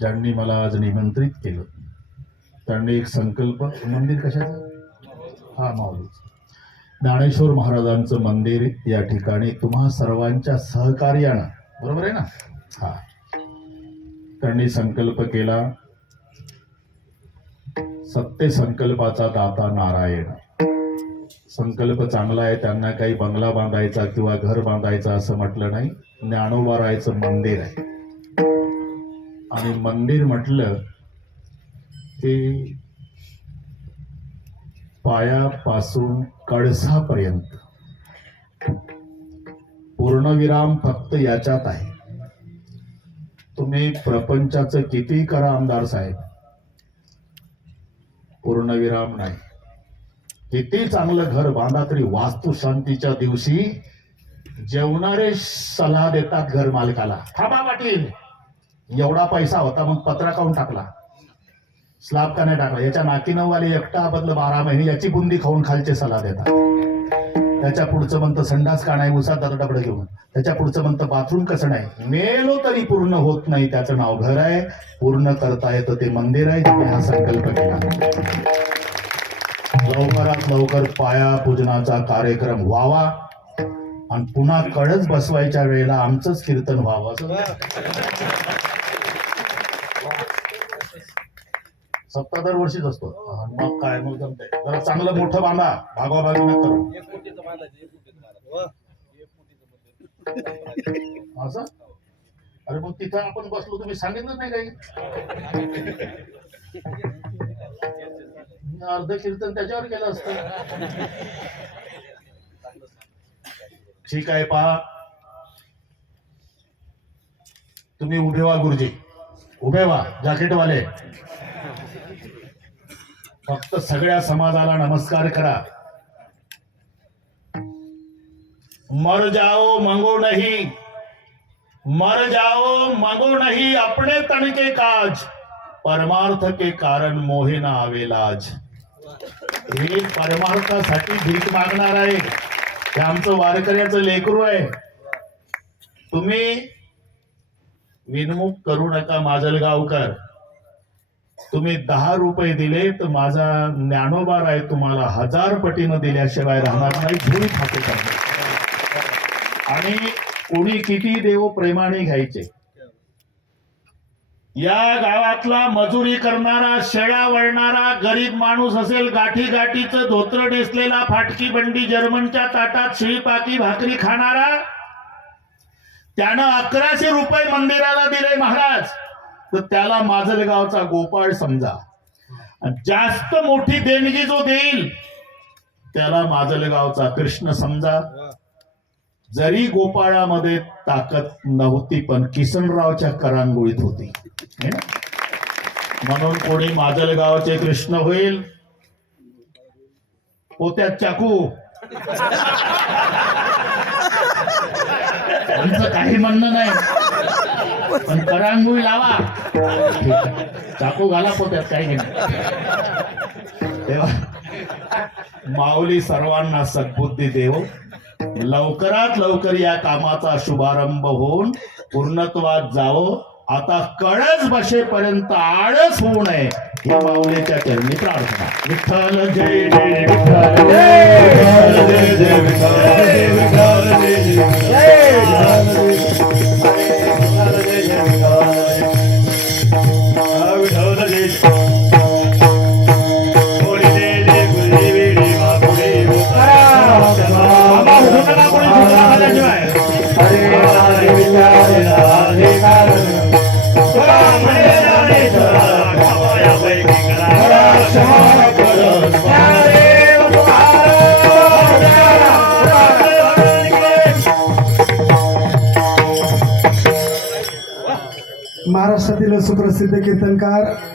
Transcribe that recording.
ज्यांनी मला आज निमंत्रित केलं. त्यांनी एक संकल्प मंदिर कशाचं? हा माऊलीच. ज्ञानेश्वर महाराजांचं मंदिर या ठिकाणी तुम्हा सर्वांच्या सहकार्यानं बरोबर आहे ना? हा. त्यांनी संकल्प केला सत्य संकल्पाचा दाता नारायण. संकल्प चांगला आहे त्यांना काही बंगला बांधायचा किंवा घर बांधायचा असं म्हटलं नाही ज्ञानोबा रायचं मंदिर आहे. आणि मंदिर म्हटलं की पायापासून कळसापर्यंत. पूर्णविराम फक्त याच्यात आहे. तुम्ही प्रपंचाचं किती करा आमदार साहेब? पूर्णविराम नाही. किती चांगलं घर बांधा तरी वास्तुशांतीच्या दिवशी जेवणारे सल्ला देतात घर मालकाला. थांबा पाटील. एवढा पैसा होता मग पत्रा काऊन टाकला? स्लॅब का नाही टाकला? याच्या नाकीनऊवाले एकटा बदल बारा महिने याची बुंदी खाऊन खालचे सला देतात त्याच्या पुढचं म्हणतं संडास का नाही उसात डबडं घेऊन. त्याच्या पुढचं म्हणतं बाथरूम कसं नाही. मेलो तरी पूर्ण होत नाही त्याचं नाव घर आहे. पूर्ण करता येतं ते मंदिर आहे जिथे हा संकल्प केला. लवकरात लवकर पाया पूजनाचा कार्यक्रम व्हावा. आणि पुन्हा कडच बसवायच्या वेळेला आमचंच कीर्तन व्हावं. असं सत्ताधार वर्षीच असतो. हा, मग काय मग जमतंय. जरा चांगलं मोठं बांधा. भागवाभागी न करू. मंदिर असं? अरे मग तिथं आपण बसलो तुम्ही सांगितलं नाही काही. मी अर्ध कीर्तन त्याच्यावर केलं असतं. ठीक आहे पहा. तुम्ही उभे व्हा गुरुजी. उभे व्हा जॅकेटवाले. फक्त सगळ्या समाजाला नमस्कार करा. मर जाओ मंगो नाही. मर जाओ मंगो नाही अपने तन के काज. परमार्थ के कारण मोहे ना आवेलाज हे परमार्थासाठी भीक मागणार आहे. हे आमचं वारकऱ्याचं लेकरू आहे. तुम्ही विनमुख करू नका माजलगावकर. तुम्ही दहा रुपये दिले तर माझा ज्ञानोबा राय तुम्हाला हजार पटीनं दिल्याशिवाय राहणार नाही घेऊन खाते आणि कोणी किती देव प्रेमाने घ्यायचे? या गावातला मजुरी करणारा शेळा वळणारा गरीब माणूस असेल गाठी गाठीचं धोत्र नेसलेला फाटकी बंडी जर्मनच्या ताटात शिळीपाकी भाकरी खाणारा त्यानं अकराशे रुपये मंदिराला दिले महाराज. तर त्याला माजलगावचा गोपाळ समजा. जास्त मोठी देणगी जो देईल त्याला माजलगावचा कृष्ण समजा. जरी गोपाळामध्ये ताकद नव्हती पण किसनरावच्या करांगोळीत होती. म्हणून कोणी माजलगावचे कृष्ण होईल पोत्यात चाकू. आमचं काही म्हणणं नाही. पण करांगुळी लावा. चाकू घाला पोत्यात काही नाही. तेव्हा माऊली सर्वांना सद्बुद्धी देव. लवकरात लवकर या कामाचा शुभारंभ होऊन पूर्णत्वात जावं. आता कळस बसेपर्यंत आळस होऊ नये. ही माऊलीच्या चरणी प्रार्थना. विठ्ठल जय जय विठ्ठल जय. जय विठ्ठल जय विठ्ठल महाराष्ट्रातील सुप्रसिद्ध कीर्तनकार